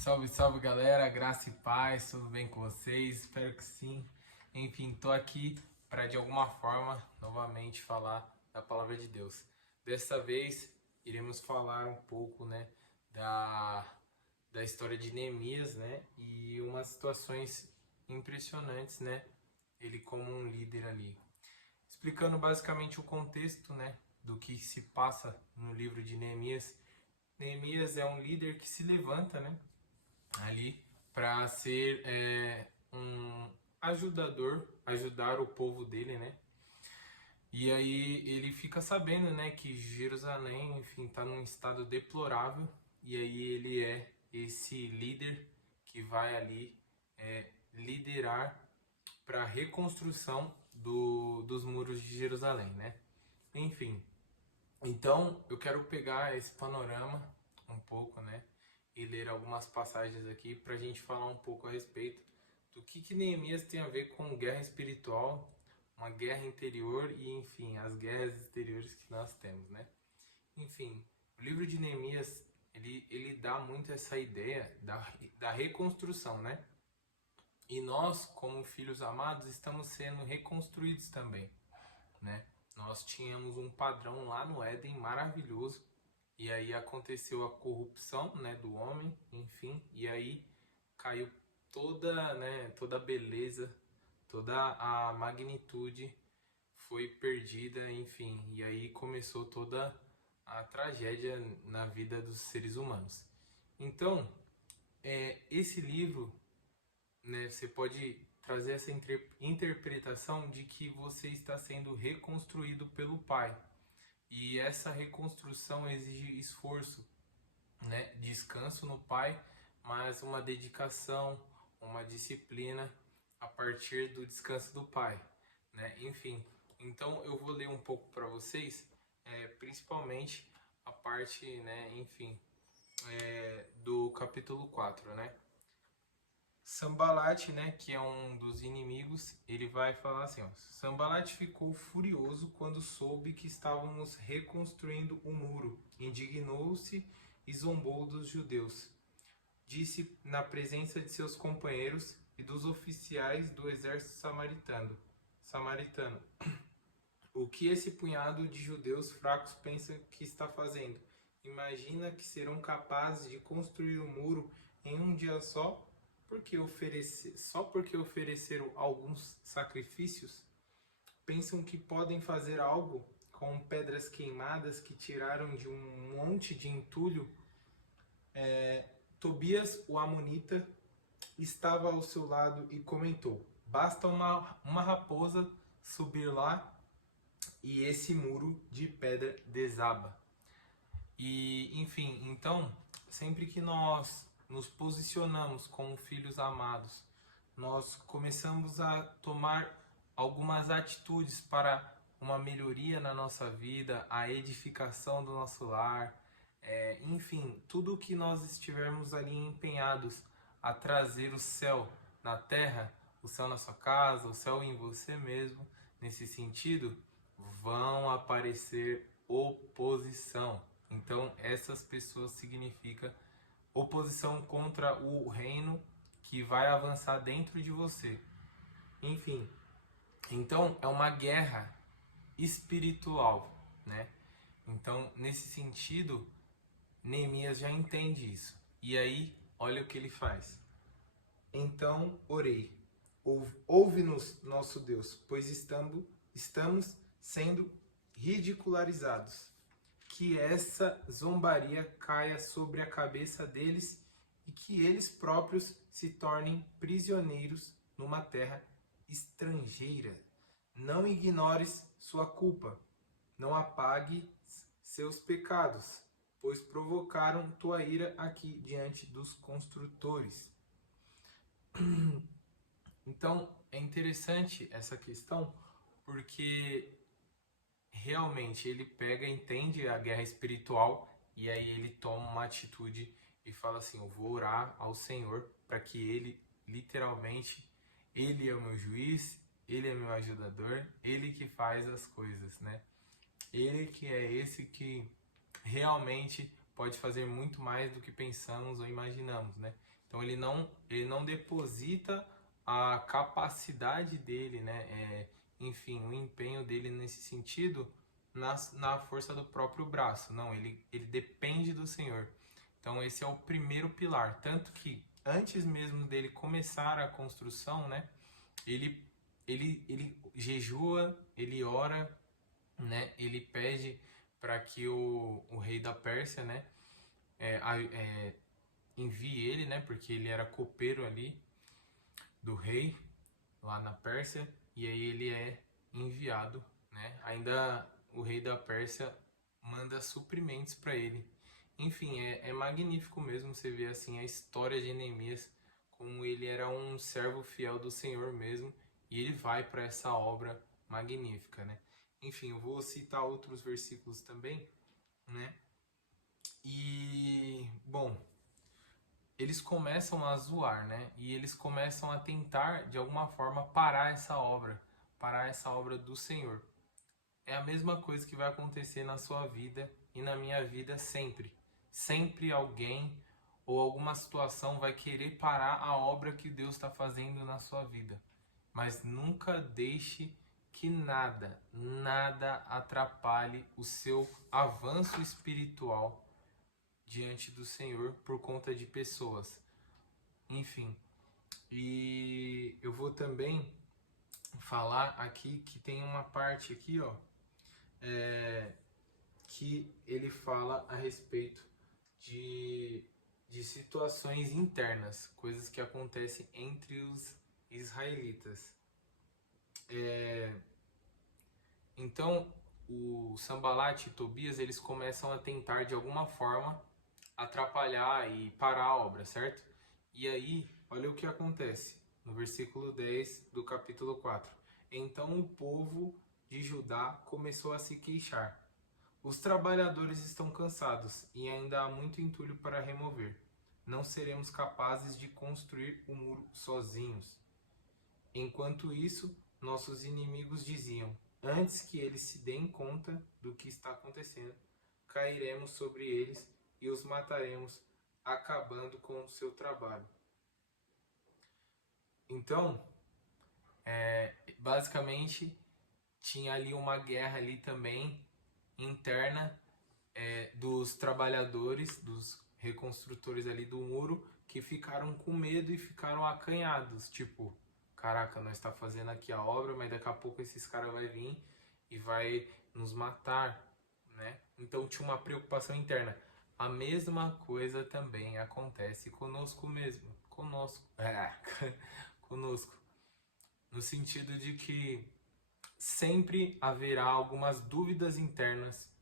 Salve, salve galera, graça e paz, tudo bem com vocês? Espero que sim. Enfim, tô aqui para de alguma forma novamente falar da palavra de Deus. Desta vez iremos falar um pouco, da história de Neemias, e umas situações impressionantes, ele como um líder ali. Explicando basicamente o contexto, do que se passa no livro de Neemias. Neemias é um líder que se levanta, ali para ser um ajudador, ajudar o povo dele, E aí ele fica sabendo, que Jerusalém, enfim, está num estado deplorável, e aí ele é esse líder que vai ali liderar para a reconstrução dos muros de Jerusalém, Enfim, então eu quero pegar esse panorama um pouco, e ler algumas passagens aqui para a gente falar um pouco a respeito do que Neemias tem a ver com guerra espiritual, uma guerra interior e, enfim, as guerras exteriores que nós temos, Enfim, o livro de Neemias, ele dá muito essa ideia da reconstrução, E nós, como filhos amados, estamos sendo reconstruídos também, Nós tínhamos um padrão lá no Éden maravilhoso, e aí aconteceu a corrupção, do homem, enfim, e aí caiu toda a beleza, toda a magnitude foi perdida, enfim, e aí começou toda a tragédia na vida dos seres humanos. Então, esse livro, você pode trazer essa interpretação de que você está sendo reconstruído pelo Pai. E essa reconstrução exige esforço, descanso no Pai, mas uma dedicação, uma disciplina a partir do descanso do Pai, Enfim, então eu vou ler um pouco para vocês, principalmente a parte, enfim, do capítulo 4, Sanbalat, que é um dos inimigos, ele vai falar assim, ó: Sanbalat ficou furioso quando soube que estávamos reconstruindo o muro. Indignou-se e zombou dos judeus. Disse na presença de seus companheiros e dos oficiais do exército samaritano: O que esse punhado de judeus fracos pensa que está fazendo? Imagina que serão capazes de construir o muro em um dia só? Só porque ofereceram alguns sacrifícios? Pensam que podem fazer algo com pedras queimadas que tiraram de um monte de entulho? Tobias, o amonita, estava ao seu lado e comentou: Basta uma raposa subir lá e esse muro de pedra desaba. E, enfim, então, sempre que nós nos posicionamos como filhos amados, nós começamos a tomar algumas atitudes para uma melhoria na nossa vida, a edificação do nosso lar, enfim, tudo que nós estivermos ali empenhados a trazer o céu na terra, o céu na sua casa, o céu em você mesmo, nesse sentido, vão aparecer oposição. Então, essas pessoas significam oposição contra o reino que vai avançar dentro de você. Enfim, então é uma guerra espiritual, Então, nesse sentido, Neemias já entende isso. E aí, olha o que ele faz. Então orei: ouve-nos, nosso Deus, pois estamos sendo ridicularizados. Que essa zombaria caia sobre a cabeça deles e que eles próprios se tornem prisioneiros numa terra estrangeira. Não ignores sua culpa, não apague seus pecados, pois provocaram tua ira aqui diante dos construtores. Então, é interessante essa questão, porque realmente ele pega, entende a guerra espiritual e aí ele toma uma atitude e fala assim: eu vou orar ao Senhor para que ele, literalmente, ele é o meu juiz, ele é meu ajudador, ele que faz as coisas, Ele que é esse que realmente pode fazer muito mais do que pensamos ou imaginamos, né? Então ele não deposita a capacidade dele, né? Enfim, o empenho dele nesse sentido na força do próprio braço. Não, ele depende do Senhor. Então esse é o primeiro pilar. Tanto que antes mesmo dele começar a construção, né? Ele, ele jejua, ele ora, né? Ele pede para que o rei da Pérsia, né? Envie ele, né? Porque ele era copeiro ali do rei lá na Pérsia, e aí ele é enviado, né? Ainda o rei da Pérsia manda suprimentos para ele. Enfim, é magnífico mesmo você ver assim a história de Neemias, como ele era um servo fiel do Senhor mesmo, e ele vai para essa obra magnífica, né? Enfim, eu vou citar outros versículos também, né? E, bom, eles começam a zoar, né? E eles começam a tentar, de alguma forma, parar essa obra do Senhor. É a mesma coisa que vai acontecer na sua vida e na minha vida sempre. Sempre alguém ou alguma situação vai querer parar a obra que Deus está fazendo na sua vida. Mas nunca deixe que nada atrapalhe o seu avanço espiritual diante do Senhor por conta de pessoas. Enfim, e eu vou também falar aqui que tem uma parte aqui, ó, que ele fala a respeito de situações internas, coisas que acontecem entre os israelitas. Então, o Sanbalat e Tobias, eles começam a tentar de alguma forma atrapalhar e parar a obra, certo? E aí, olha o que acontece no versículo 10 do capítulo 4. Então o povo de Judá começou a se queixar. Os trabalhadores estão cansados e ainda há muito entulho para remover. Não seremos capazes de construir o muro sozinhos. Enquanto isso, nossos inimigos diziam: antes que eles se deem conta do que está acontecendo, cairemos sobre eles e os mataremos, acabando com o seu trabalho. Então, basicamente, tinha ali uma guerra ali também interna dos trabalhadores, dos reconstrutores ali do muro, que ficaram com medo e ficaram acanhados, tipo, caraca, nós está fazendo aqui a obra, mas daqui a pouco esses caras vão vir e vai nos matar, né? Então tinha uma preocupação interna. A mesma coisa também acontece conosco mesmo, conosco, no sentido de que sempre haverá algumas dúvidas internas,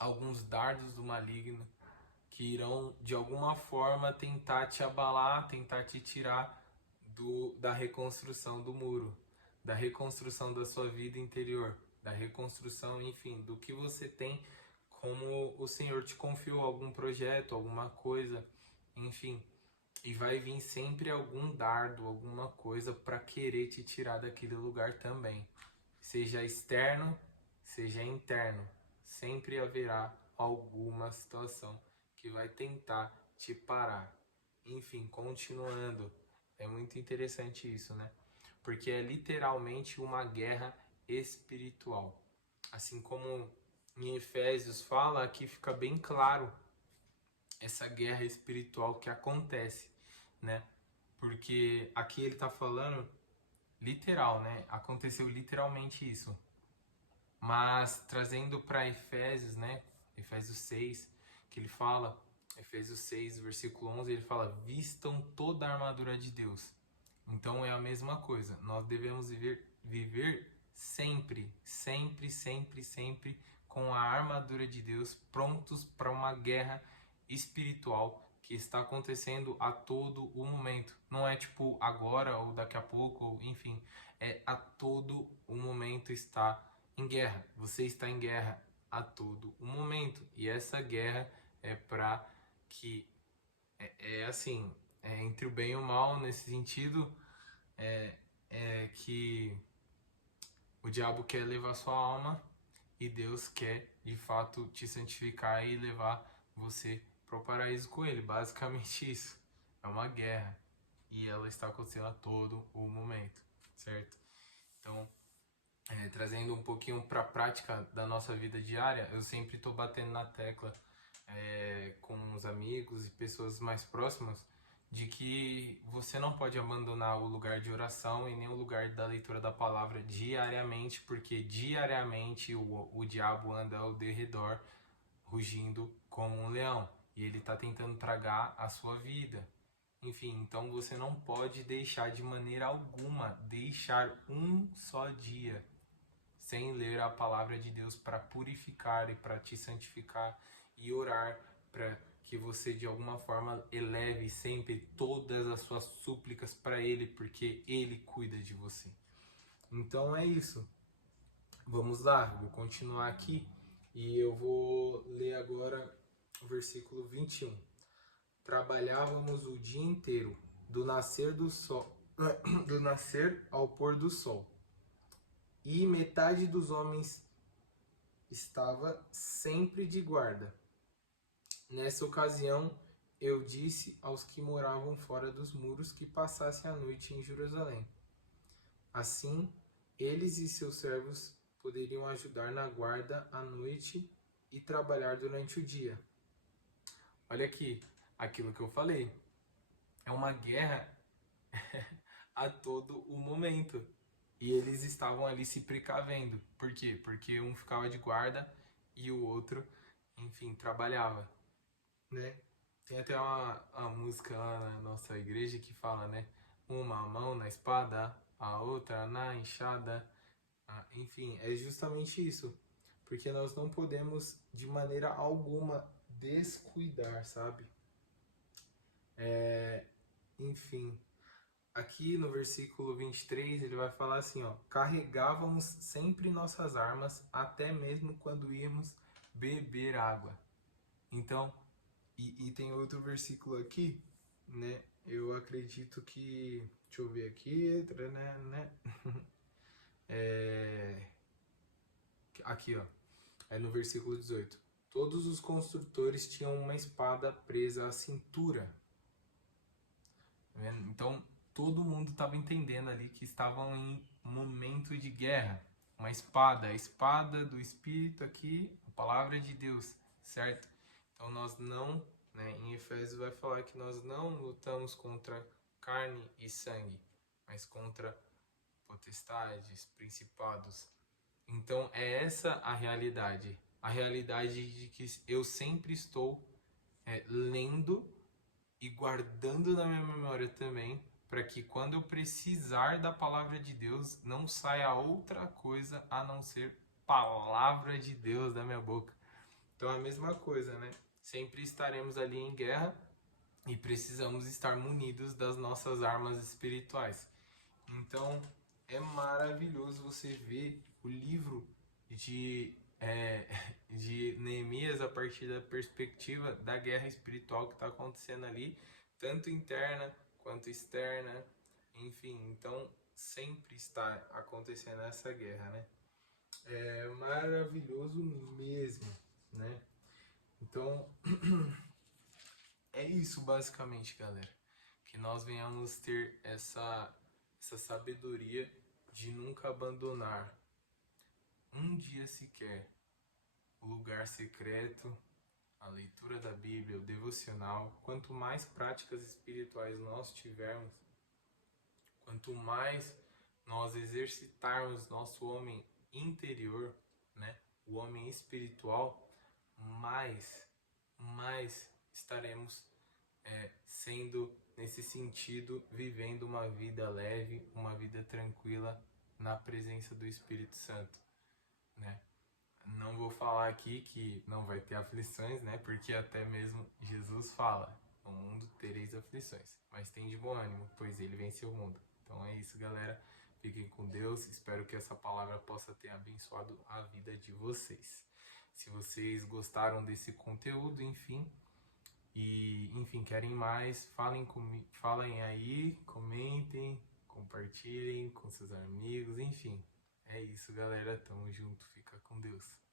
alguns dardos do maligno que irão de alguma forma tentar te abalar, tentar te tirar da reconstrução do muro, da reconstrução da sua vida interior, da reconstrução, enfim, do que você tem, como o Senhor te confiou algum projeto, alguma coisa, enfim. E vai vir sempre algum dardo, alguma coisa para querer te tirar daquele lugar também. Seja externo, seja interno. Sempre haverá alguma situação que vai tentar te parar. Enfim, continuando. É muito interessante isso, né? Porque é literalmente uma guerra espiritual. Assim como em Efésios fala, aqui fica bem claro essa guerra espiritual que acontece, né? Porque aqui ele tá falando literal, né? Aconteceu literalmente isso. Mas trazendo para Efésios, né? Efésios 6, que ele fala, Efésios 6, versículo 11, ele fala: vistam toda a armadura de Deus. Então é a mesma coisa. Nós devemos viver sempre com a armadura de Deus, prontos para uma guerra espiritual que está acontecendo a todo o momento. Não é tipo agora ou daqui a pouco, ou, enfim, é a todo o momento está em guerra. Você está em guerra a todo o momento. E essa guerra é para que assim, entre o bem e o mal, nesse sentido, que o diabo quer levar sua alma e Deus quer de fato te santificar e levar você para o paraíso com ele. Basicamente isso. É uma guerra. E ela está acontecendo a todo o momento, certo? Então, trazendo um pouquinho para a prática da nossa vida diária, eu sempre estou batendo na tecla com os amigos e pessoas mais próximas de que você não pode abandonar o lugar de oração e nem o lugar da leitura da palavra diariamente, porque diariamente o diabo anda ao derredor rugindo como um leão e ele está tentando tragar a sua vida. Enfim, então você não pode deixar de maneira alguma, deixar um só dia sem ler a palavra de Deus para purificar e para te santificar e orar para que você de alguma forma eleve sempre todas as suas súplicas para Ele, porque Ele cuida de você. Então é isso. Vamos lá, vou continuar aqui e eu vou ler agora o versículo 21. Trabalhávamos o dia inteiro, do nascer do sol, do nascer ao pôr do sol. E metade dos homens estava sempre de guarda. Nessa ocasião, eu disse aos que moravam fora dos muros que passassem a noite em Jerusalém. Assim, eles e seus servos poderiam ajudar na guarda à noite e trabalhar durante o dia. Olha aqui, aquilo que eu falei. É uma guerra a todo o momento. E eles estavam ali se precavendo. Por quê? Porque um ficava de guarda e o outro, enfim, trabalhava, né? Tem até uma música lá na nossa igreja que fala, né? Uma mão na espada, a outra na enxada. Enfim, é justamente isso. Porque nós não podemos, de maneira alguma, descuidar, sabe? Enfim, aqui no versículo 23 ele vai falar assim, ó: carregávamos sempre nossas armas, até mesmo quando íamos beber água. Então, e tem outro versículo aqui, né? Eu acredito que, deixa eu ver aqui, né? Aqui, ó, é no versículo 18. Todos os construtores tinham uma espada presa à cintura. Tá vendo? Então, todo mundo estava entendendo ali que estavam em momento de guerra. Uma espada, a espada do Espírito aqui, a palavra de Deus, certo? Então nós não, né, em Efésios vai falar que nós não lutamos contra carne e sangue, mas contra potestades, principados. Então é essa a realidade de que eu sempre estou lendo e guardando na minha memória também, para que quando eu precisar da palavra de Deus, não saia outra coisa a não ser palavra de Deus da minha boca. Então é a mesma coisa, né? Sempre estaremos ali em guerra e precisamos estar munidos das nossas armas espirituais. Então é maravilhoso você ver o livro de, de Neemias a partir da perspectiva da guerra espiritual que está acontecendo ali, tanto interna quanto externa, enfim, então sempre está acontecendo essa guerra, né? É maravilhoso mesmo, né? Então é isso basicamente, galera, que nós venhamos ter essa sabedoria de nunca abandonar um dia sequer o lugar secreto, a leitura da Bíblia, o devocional. Quanto mais práticas espirituais nós tivermos, quanto mais nós exercitarmos nosso homem interior, né, o homem espiritual, mais estaremos sendo, nesse sentido, vivendo uma vida leve, uma vida tranquila na presença do Espírito Santo, né? Não vou falar aqui que não vai ter aflições, né? Porque até mesmo Jesus fala: no mundo tereis aflições, mas tem de bom ânimo, pois ele venceu o mundo. Então é isso, galera. Fiquem com Deus. Espero que essa palavra possa ter abençoado a vida de vocês. Se vocês gostaram desse conteúdo, enfim, querem mais, falem aí, comentem, compartilhem com seus amigos, enfim. É isso, galera. Tamo junto. Fica com Deus.